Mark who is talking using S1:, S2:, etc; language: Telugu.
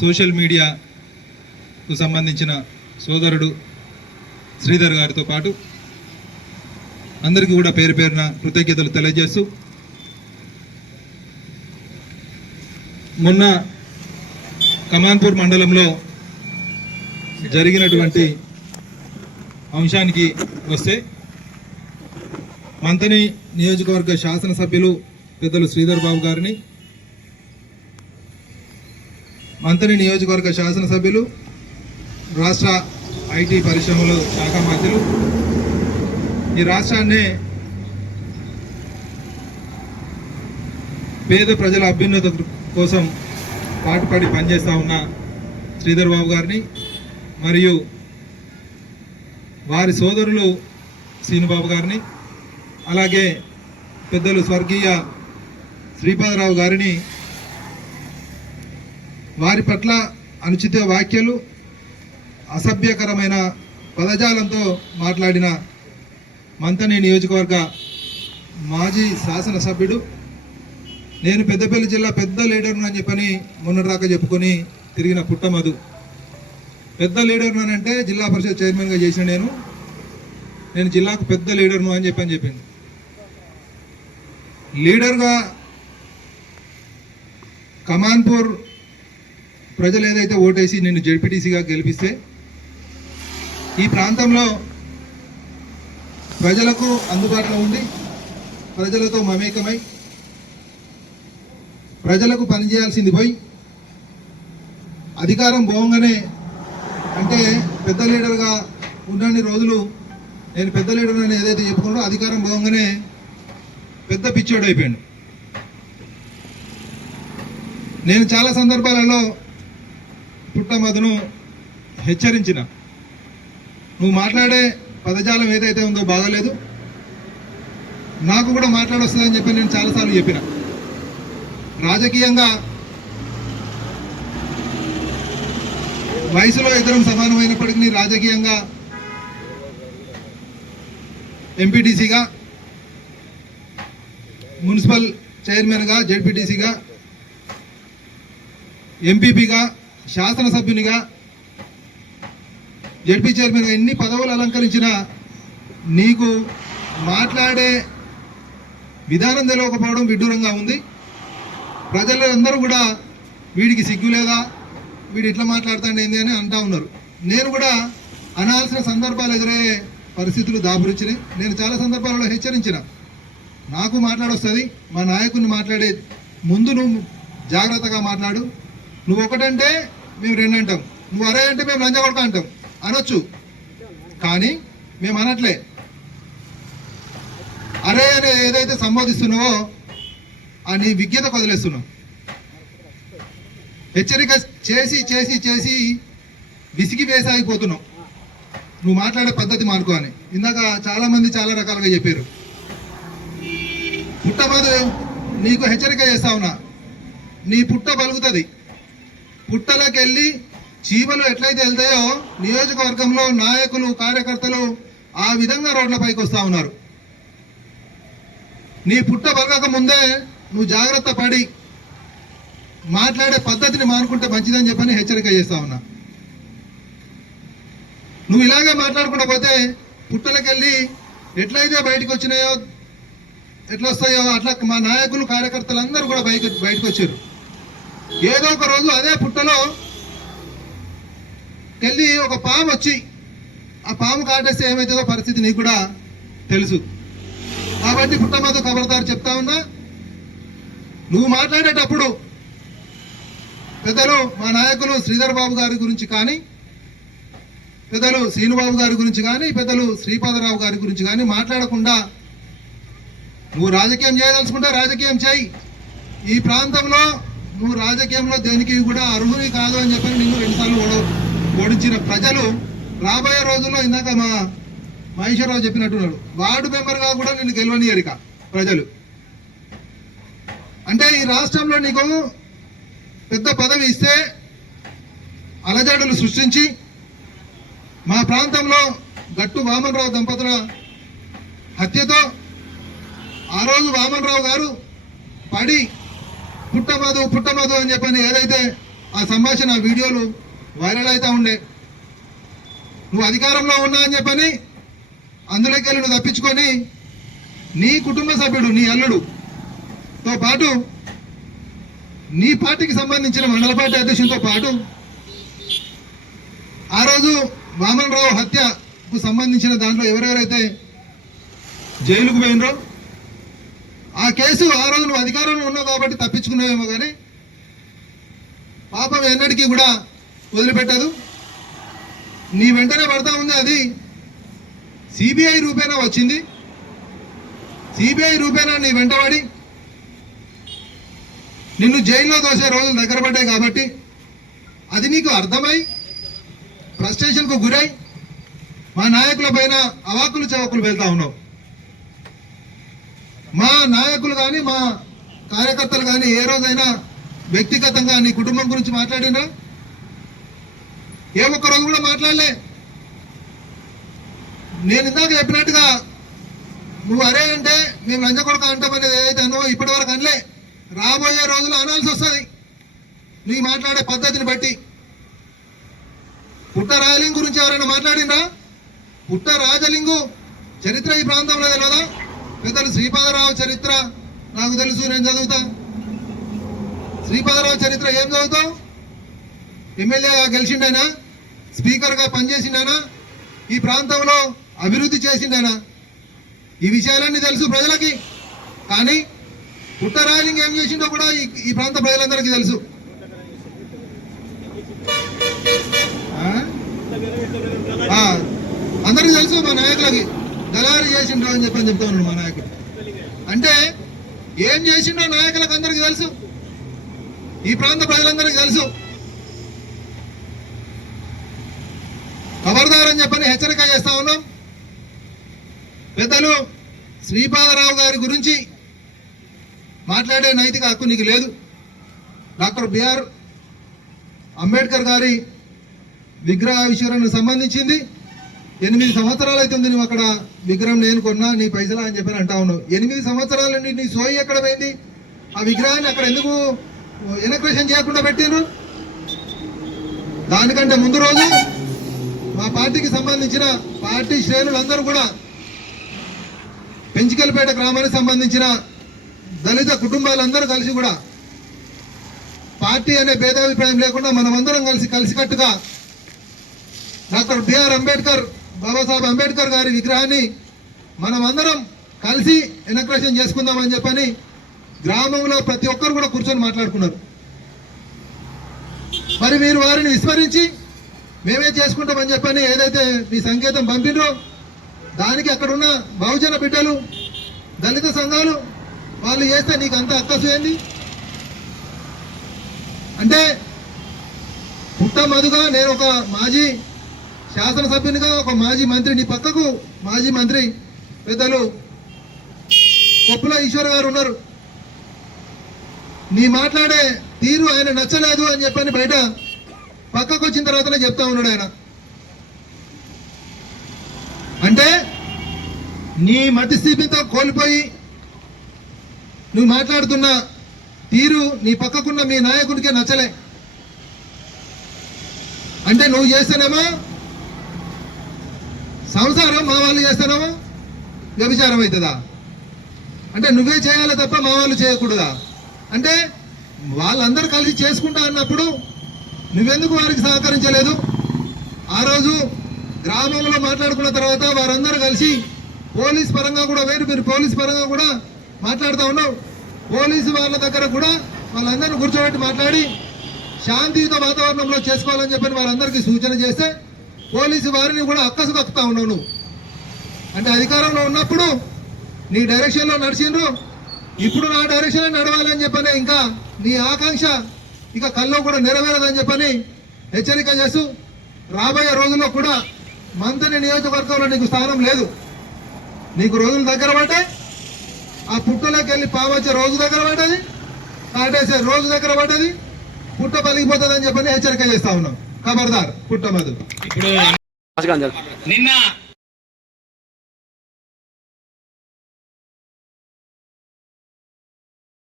S1: సోషల్ మీడియాకు సంబంధించిన సోదరుడు శ్రీధర్ గారితో పాటు అందరికీ కూడా పేరు పేరున కృతజ్ఞతలు తెలియజేస్తూ మొన్న కమాన్పూర్ మండలంలో జరిగినటువంటి అంశానికి వస్తే మంతని నియోజకవర్గ శాసనసభ్యులు పెద్దలు శ్రీధర్ బాబు గారిని మంత్రి నియోజకవర్గ శాసనసభ్యులు రాష్ట్ర ఐటీ పరిశ్రమలు శాఖ మంత్రులు. ఈ రాష్ట్రాన్ని పేద ప్రజల అభ్యున్నత కోసం పాటుపడి పనిచేస్తూ ఉన్న శ్రీధర్ బాబు గారిని మరియు వారి సోదరులు శ్రీనుబాబు గారిని అలాగే పెద్దలు స్వర్గీయ శ్రీపాదరావు గారిని వారి పట్ల అనుచిత వ్యాఖ్యలు అసభ్యకరమైన పదజాలంతో మాట్లాడిన మంతని నియోజకవర్గ మాజీ శాసనసభ్యుడు నేను పెద్దపల్లి జిల్లా పెద్ద లీడర్ను అని చెప్పని మొన్నటిదాకా చెప్పుకొని తిరిగిన పుట్టమధు. పెద్ద లీడర్ను అని అంటే జిల్లా పరిషత్ చైర్మన్గా చేసిన నేను నేను జిల్లాకు పెద్ద లీడర్ను అని చెప్పని చెప్పింది. లీడర్గా కమాన్పూర్ ప్రజలు ఏదైతే ఓటేసి నిన్ను జడ్పీటీసీగా గెలిపిస్తే ఈ ప్రాంతంలో ప్రజలకు అందుబాటులో ఉండి ప్రజలతో మమేకమై ప్రజలకు పనిచేయాల్సింది పోయి అధికారం పోగానే అంటే పెద్ద లీడర్గా ఉన్నన్ని రోజులు నేను పెద్ద లీడర్ అని ఏదైతే చెప్పుకున్నాడో అధికారం పోగానే పెద్ద పిచ్చోడు అయిపోయాడు నేను చాలా సందర్భాలలో పుట్టమదను హెచ్చరించిన. నువ్వు మాట్లాడే పదజాలం ఏదైతే ఉందో బాగాలేదు. నాకు కూడా మాట్లాడొస్తుందని చెప్పి నేను చాలాసార్లు చెప్పిన. రాజకీయంగా వయసులో ఇద్దరం సమానమైనప్పటికీ రాజకీయంగా ఎంపీటీసీగా మున్సిపల్ చైర్మన్గా జడ్పీటీసీగా ఎంపీపీగా శాసనసభ్యునిగా జడ్పీ చైర్మన్గా ఎన్ని పదవులు అలంకరించిన నీకు మాట్లాడే విధానం తెలియకపోవడం విడ్డూరంగా ఉంది. ప్రజలందరూ కూడా వీడికి సిగ్గు లేదా వీడు ఇట్లా మాట్లాడుతాడు ఏంది అని అంటా ఉన్నారు. నేను కూడా అనాల్సిన సందర్భాలు ఎదురయ్యే పరిస్థితులు దాపురించినాయి. నేను చాలా సందర్భాలలో హెచ్చరించిన. నాకు మాట్లాడొస్తుంది మా నాయకుడిని మాట్లాడే ముందు నువ్వు జాగ్రత్తగా మాట్లాడు. నువ్వు ఒకటంటే మేము రెండు అంటాం. నువ్వు అరే అంటే మేము లంచగొడక అంటాం. అనొచ్చు. కానీ మేము అనట్లే. అరే అనే ఏదైతే సంబోధిస్తున్నావో ఆ నీ విజ్ఞత వదిలేస్తున్నావు హెచ్చరిక చేసి చేసి చేసి విసిగి వేసాగిపోతున్నావు నువ్వు మాట్లాడే పద్ధతి మానుకో అని. ఇందాక చాలామంది చాలా రకాలుగా చెప్పారు. పుట్టమదు నీకు హెచ్చరిక చేస్తా ఉన్నా. నీ పుట్ట పలుకుతుంది. పుట్టలోకి వెళ్ళి చీమలు ఎట్లయితే వెళ్తాయో నియోజకవర్గంలో నాయకులు కార్యకర్తలు ఆ విధంగా రోడ్లపైకి వస్తూ ఉన్నారు. నీ పుట్ట పలకక ముందే నువ్వు జాగ్రత్త పడి మాట్లాడే పద్ధతిని మానుకుంటే మంచిదని చెప్పని హెచ్చరిక చేస్తా ఉన్నా. నువ్వు ఇలాగే మాట్లాడకుండా పోతే పుట్టలకెళ్ళి ఎట్లయితే బయటకు వచ్చినాయో ఎట్లా వస్తాయో అట్లా మా నాయకులు కార్యకర్తలు అందరూ కూడా బయట బయటకు వచ్చారు. ఏదో ఒక రోజు అదే పుట్టలో వెళ్ళి ఒక పాము వచ్చి ఆ పాము కాటేస్తే ఏమవుతుందో పరిస్థితి నీకు కూడా తెలుసు. కాబట్టి పుట్టమతో కబడతారు చెప్తా ఉన్నా నువ్వు మాట్లాడేటప్పుడు పెద్దలు మా నాయకులు శ్రీధర్ బాబు గారి గురించి కానీ పెద్దలు శ్రీనుబాబు గారి గురించి కానీ పెద్దలు శ్రీపాదరావు గారి గురించి కానీ మాట్లాడకుండా నువ్వు రాజకీయం చేయదలుచుకుంటే రాజకీయం చేయి. ఈ ప్రాంతంలో నువ్వు రాజకీయంలో దేనికి కూడా అర్హుని కాదు అని చెప్పి నిన్ను రెండుసార్లు ఓడ ఓడించిన ప్రజలు రాబోయే రోజుల్లో ఇందాక మా మహేశ్వరరావు చెప్పినట్టున్నాడు. వార్డు మెంబర్గా కూడా నిన్ను గెలవనియరిక ప్రజలు. అంటే ఈ రాష్ట్రంలో నీకు పెద్ద పదవి ఇస్తే అలజడులు సృష్టించి మా ప్రాంతంలో గట్టు వామనరావు దంపతుల హత్యతో ఆ రోజు వామనరావు గారు పడి పుట్టబోదు పుట్టబోదు అని చెప్పని ఏదైతే ఆ సంభాషణ వీడియోలు వైరల్ అవుతా ఉండే నువ్వు అధికారంలో ఉన్నా అని చెప్పని అందులోకి వెళ్ళి నువ్వు తప్పించుకొని నీ కుటుంబ సభ్యుడు నీ అల్లుడుతో పాటు నీ పార్టీకి సంబంధించిన మండల పార్టీ అధ్యక్షునితో పాటు ఆ రోజు వామన్ రావు హత్యకు సంబంధించిన దాంట్లో ఎవరెవరైతే జైలుకు పోయినరో ఆ కేసు ఆ రోజు నువ్వు అధికారంలో ఉన్నావు కాబట్టి తప్పించుకున్నావేమో కానీ పాపం ఎన్నటికీ కూడా వదిలిపెట్టదు. నీ వెంటనే పడతా ఉంది అది సిబిఐ రూపేణా వచ్చింది. సిబిఐ రూపేణా నీ వెంటబడి నిన్ను జైల్లో దోసే రోజులు దగ్గర పడ్డాయి కాబట్టి అది నీకు అర్థమై ఫ్రస్ట్రేషన్కు గురై మా నాయకుల పైన అవాకులు చవాకులు వెళ్తా ఉన్నావు. మా నాయకులు కానీ మా కార్యకర్తలు కానీ ఏ రోజైనా వ్యక్తిగతంగా నీ కుటుంబం గురించి మాట్లాడినా? ఏ ఒక్క రోజు కూడా మాట్లాడలే. నేను ఇందాక చెప్పినట్టుగా నువ్వు అరే అంటే మేము లంచ కొడుకు అంటామనేది ఏదైతే అన్నో ఇప్పటి వరకు అనలే. రాబోయే రోజులు అనాల్సి వస్తుంది. నీ మాట్లాడే పద్ధతిని బట్టి. పుట్ట రాజలింగు గురించి ఎవరైనా మాట్లాడిందా పుట్ట రాజలింగు చరిత్ర ఈ ప్రాంతంలో తెలియదా పెద్దలు శ్రీపాదరావు చరిత్ర నాకు తెలుసు నేను చదువుతా. శ్రీపాదరావు చరిత్ర ఏం చదువుతావు? ఎమ్మెల్యేగా గెలిచిండైనా? స్పీకర్గా పనిచేసిండైనా? ఈ ప్రాంతంలో అభివృద్ధి చేసిండైనా? ఈ విషయాలన్నీ తెలుసు ప్రజలకి. కానీ పుట్టరాయలింగ్ ఏం చేసిండో కూడా ఈ ఈ ప్రాంత ప్రజలందరికీ తెలుసు. అందరికీ తెలుసు మా నాయకులకి. దళారి చేసిండ్రు అని చెప్పని చెప్తా ఉన్నాడు మా నాయకుడు. అంటే ఏం చేసిండో నాయకులకు అందరికీ తెలుసు. ఈ ప్రాంత ప్రజలందరికీ తెలుసు. ఖబర్దారని చెప్పని హెచ్చరిక చేస్తా ఉన్నాం. పెద్దలు శ్రీపాదరావు గారి గురించి మాట్లాడే నైతిక హక్కు నీకు లేదు. డాక్టర్ బిఆర్ అంబేద్కర్ గారి విగ్రహ విషయానికి సంబంధించింది. ఎనిమిది సంవత్సరాలు అవుతుంది నువ్వు అక్కడ విగ్రహం నేను కొన్నా నీ పైసలు అని చెప్పి అంటా ఉన్నావు. ఎనిమిది సంవత్సరాల నుండి నీ సోయి ఎక్కడ పోయింది? ఆ విగ్రహాన్ని అక్కడ ఎందుకు ఇనక్రేషన్ చేయకుండా పెట్టిండ్రు? దానికంటే ముందు రోజు మా పార్టీకి సంబంధించిన పార్టీ శ్రేణులందరూ కూడా పెంచికల్పేట గ్రామానికి సంబంధించిన దళిత కుటుంబాలందరూ కలిసి కూడా పార్టీ అనే భేదాభిప్రాయం లేకుండా మనమందరం కలిసి కలిసికట్టుగా డాక్టర్ బిఆర్ అంబేద్కర్ బాబాసాహెబ్ అంబేద్కర్ గారి విగ్రహాన్ని మనమందరం కలిసి ఇనక్రేషన్ చేసుకుందామని చెప్పని గ్రామంలో ప్రతి ఒక్కరు కూడా కూర్చొని మాట్లాడుకున్నారు. మరి మీరు వారిని విస్మరించి మేమే చేసుకుంటామని చెప్పని ఏదైతే మీ సంకేతం పంపిండ్రో దానికి అక్కడున్న బహుజన బిడ్డలు దళిత సంఘాలు వాళ్ళు చేస్తే నీకు అంత అత్తసేంది అంటే అంటే పుట్టమదుగా నేను ఒక మాజీ శాసనసభ్యునిగా ఒక మాజీ మంత్రి నీ పక్కకు మాజీ మంత్రి పెద్దలు కొప్పుల ఈశ్వర్ గారు ఉన్నారు. నీ మాట్లాడే తీరు ఆయన నచ్చలేదు అని చెప్పని బయట పక్కకు వచ్చిన తర్వాతనే చెప్తా ఉన్నాడు ఆయన. అంటే నీ మతి స్థితితో కోల్పోయి నువ్వు మాట్లాడుతున్న తీరు నీ పక్కకున్న మీ నాయకుడికే నచ్చలే. అంటే నువ్వు చేస్తేనేమో సంసారం మా వాళ్ళు చేస్తేనేమో వ్యభిచారం అవుతుందా? అంటే నువ్వే చేయాలి తప్ప మా వాళ్ళు చేయకూడదా? అంటే వాళ్ళందరూ కలిసి చేసుకుంటా అన్నప్పుడు నువ్వెందుకు వారికి సహకరించలేదు? ఆ రోజు గ్రామంలో మాట్లాడుకున్న తర్వాత వారందరూ కలిసి పోలీస్ పరంగా కూడా వేరు మీరు పోలీస్ పరంగా కూడా మాట్లాడుతూ ఉన్నావు. పోలీసు వాళ్ళ దగ్గర కూడా వాళ్ళందరినీ కూర్చోబెట్టి మాట్లాడి శాంతియుత వాతావరణంలో చేసుకోవాలని చెప్పని వారందరికీ సూచన చేస్తే పోలీసు వారిని కూడా అక్కసు కక్కుతా ఉన్నావు నువ్వు. అంటే అధికారంలో ఉన్నప్పుడు నీ డైరెక్షన్లో నడిచిండ్రు. ఇప్పుడు నా డైరెక్షన్ నడవాలని చెప్పని ఇంకా నీ ఆకాంక్ష ఇక కల్లో కూడా నెరవేరదని చెప్పని హెచ్చరిక చేస్తూ రాబోయే రోజుల్లో కూడా మంతని నియోజకవర్గంలో నీకు స్థానం లేదు. నీకు రోజులు దగ్గర పడ్డాయి. ఆ పుట్టలోకి వెళ్ళి పావచ్చే రోజు దగ్గర పడ్డది. కాటేసే రోజు దగ్గర పడ్డది. పుట్ట పలిగిపోతుందని చెప్పని హెచ్చరిక చేస్తా ఉన్నాం ఖబర్దార్ పుట్ట మధు
S2: ఇప్పుడు నిన్న